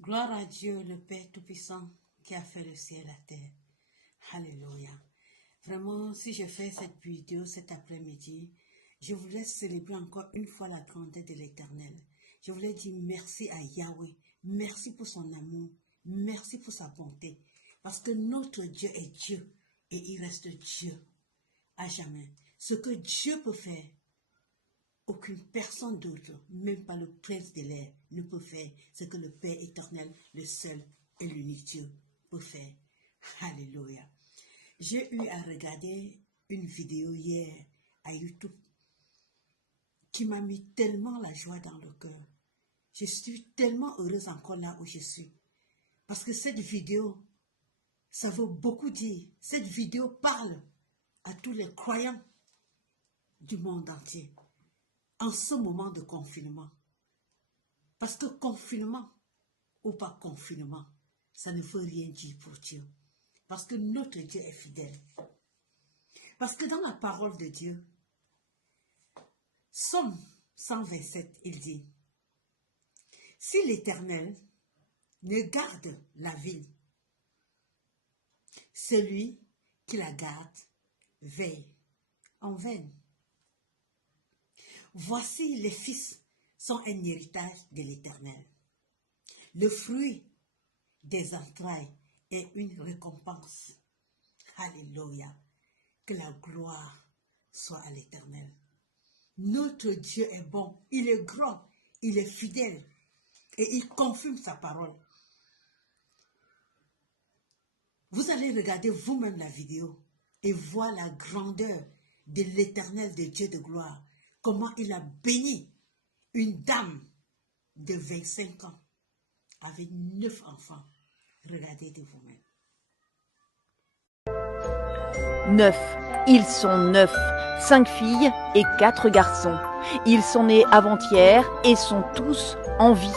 Gloire à Dieu, le Père Tout-Puissant, qui a fait le ciel et la terre. Alléluia. Vraiment, si je fais cette vidéo cet après-midi, je voulais célébrer encore une fois la grandeur de l'Éternel. Je voulais dire merci à Yahweh. Merci pour son amour. Merci pour sa bonté. Parce que notre Dieu est Dieu et il reste Dieu à jamais. Ce que Dieu peut faire, aucune personne d'autre, même pas le prince de l'air, ne peut faire ce que le Père éternel, le seul et l'unique Dieu, peut faire. Alléluia. J'ai eu à regarder une vidéo hier à YouTube qui m'a mis tellement la joie dans le cœur. Je suis tellement heureuse encore là où je suis. Parce que cette vidéo, ça veut beaucoup dire. Cette vidéo parle à tous les croyants du monde entier en ce moment de confinement. Parce que confinement ou pas confinement, ça ne veut rien dire pour Dieu. Parce que notre Dieu est fidèle. Parce que dans la parole de Dieu, Somme 127, il dit, « Si l'Éternel ne garde la ville, celui qui la garde veille en vain. Voici les fils sont un héritage de l'Éternel. Le fruit des entrailles est une récompense. » Alléluia. Que la gloire soit à l'Éternel. Notre Dieu est bon, il est grand, il est fidèle et il confirme sa parole. Vous allez regarder vous-même la vidéo et voir la grandeur de l'Éternel, de Dieu de gloire. Comment il a béni une dame de 25 ans avec 9 enfants. Regardez de vous-même. 9. Ils sont 9, 5 filles et 4 garçons. Ils sont nés avant-hier et sont tous en vie,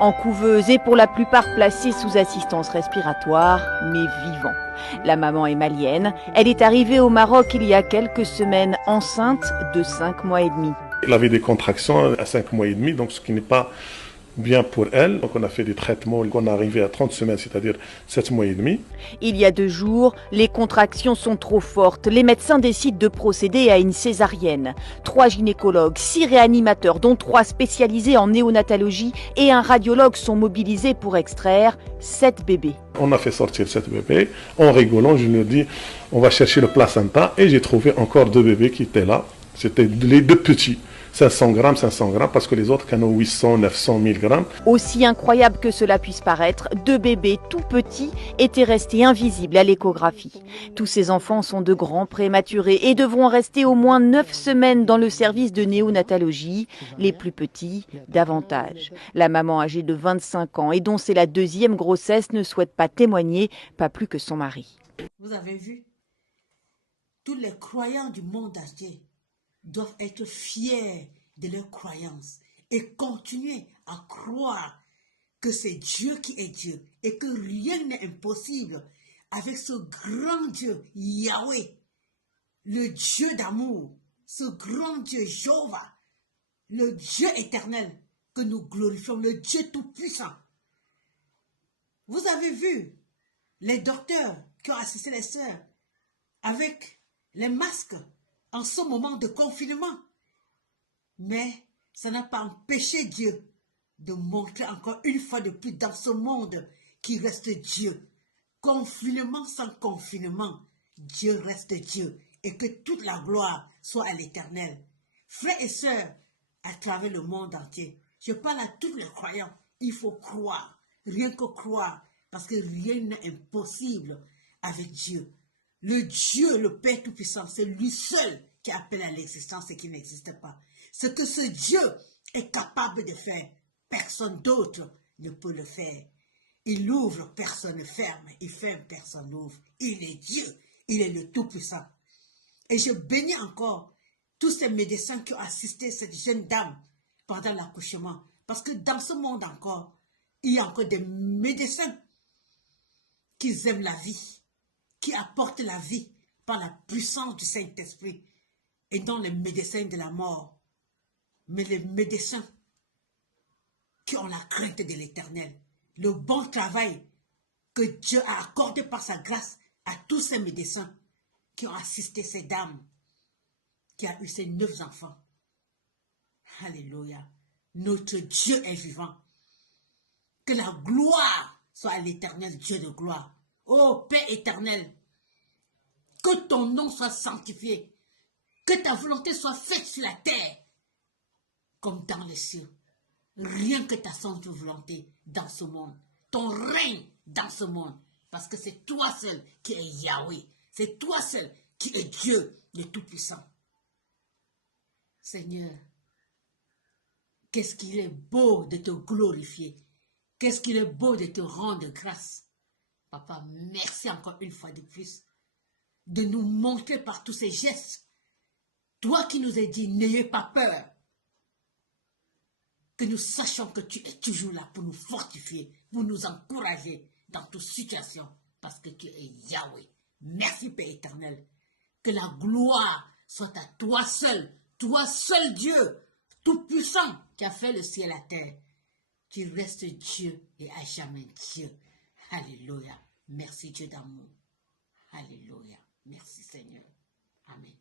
en couveuse et pour la plupart placés sous assistance respiratoire, mais vivants. La maman est malienne. Elle est arrivée au Maroc il y a quelques semaines, enceinte de 5 mois et demi. Elle avait des contractions à 5 mois et demi, donc ce qui n'est pas bien pour elle. Donc on a fait des traitements, on est arrivé à 30 semaines, c'est-à-dire 7 mois et demi. Il y a 2 jours, les contractions sont trop fortes. Les médecins décident de procéder à une césarienne. 3 gynécologues, 6 réanimateurs, dont 3 spécialisés en néonatologie et un radiologue sont mobilisés pour extraire 7 bébés. On a fait sortir 7 bébés. En rigolant, je leur dis, on va chercher le placenta. Et j'ai trouvé encore 2 bébés qui étaient là. C'était les 2 petits. 500 grammes, parce que les autres canaux 800, 900, 1000 grammes. Aussi incroyable que cela puisse paraître, 2 bébés tout petits étaient restés invisibles à l'échographie. Tous ces enfants sont de grands prématurés et devront rester au moins 9 semaines dans le service de néonatologie, les plus petits davantage. La maman âgée de 25 ans et dont c'est la 2e grossesse ne souhaite pas témoigner, pas plus que son mari. Vous avez vu? Tous les croyants du monde entier doivent être fiers de leur croyance et continuer à croire que c'est Dieu qui est Dieu et que rien n'est impossible avec ce grand Dieu, Yahweh, le Dieu d'amour, ce grand Dieu, Jéhovah, le Dieu éternel que nous glorifions, le Dieu tout-puissant. Vous avez vu les docteurs qui ont assisté les sœurs avec les masques en ce moment de confinement. Mais ça n'a pas empêché Dieu de montrer encore une fois de plus dans ce monde qu'il reste Dieu. Confinement sans confinement, Dieu reste Dieu et que toute la gloire soit à l'Éternel. Frères et sœurs, à travers le monde entier, je parle à tous les croyants, il faut croire, rien que croire, parce que rien n'est impossible avec Dieu. Le Dieu, le Père Tout-Puissant, c'est lui seul qui appelle à l'existence et qui n'existe pas. Ce que ce Dieu est capable de faire, personne d'autre ne peut le faire. Il ouvre, personne ne ferme. Il ferme, personne n'ouvre. Il est Dieu. Il est le Tout-Puissant. Et je bénis encore tous ces médecins qui ont assisté cette jeune dame pendant l'accouchement. Parce que dans ce monde encore, il y a encore des médecins qui aiment la vie, qui apportent la vie par la puissance du Saint-Esprit et non les médecins de la mort, mais les médecins qui ont la crainte de l'Éternel, le bon travail que Dieu a accordé par sa grâce à tous ces médecins qui ont assisté ces dames, qui a eu ces 9 enfants. Alléluia. Notre Dieu est vivant. Que la gloire soit à l'Éternel, Dieu de gloire. Ô Père éternel, que ton nom soit sanctifié, que ta volonté soit faite sur la terre comme dans les cieux. Rien que ta sainte volonté dans ce monde, ton règne dans ce monde, parce que c'est toi seul qui es Yahweh, c'est toi seul qui es Dieu le Tout-Puissant. Seigneur, qu'est-ce qu'il est beau de te glorifier, qu'est-ce qu'il est beau de te rendre grâce. Papa, merci encore une fois de plus de nous montrer par tous ces gestes, toi qui nous as dit, n'ayez pas peur, que nous sachions que tu es toujours là pour nous fortifier, pour nous encourager dans toute situation, parce que tu es Yahweh. Merci Père éternel, que la gloire soit à toi seul Dieu, tout-puissant, qui a fait le ciel et la terre. Tu restes Dieu et à jamais Dieu. Alléluia. Merci Dieu d'amour. Alléluia. Merci Seigneur. Amen.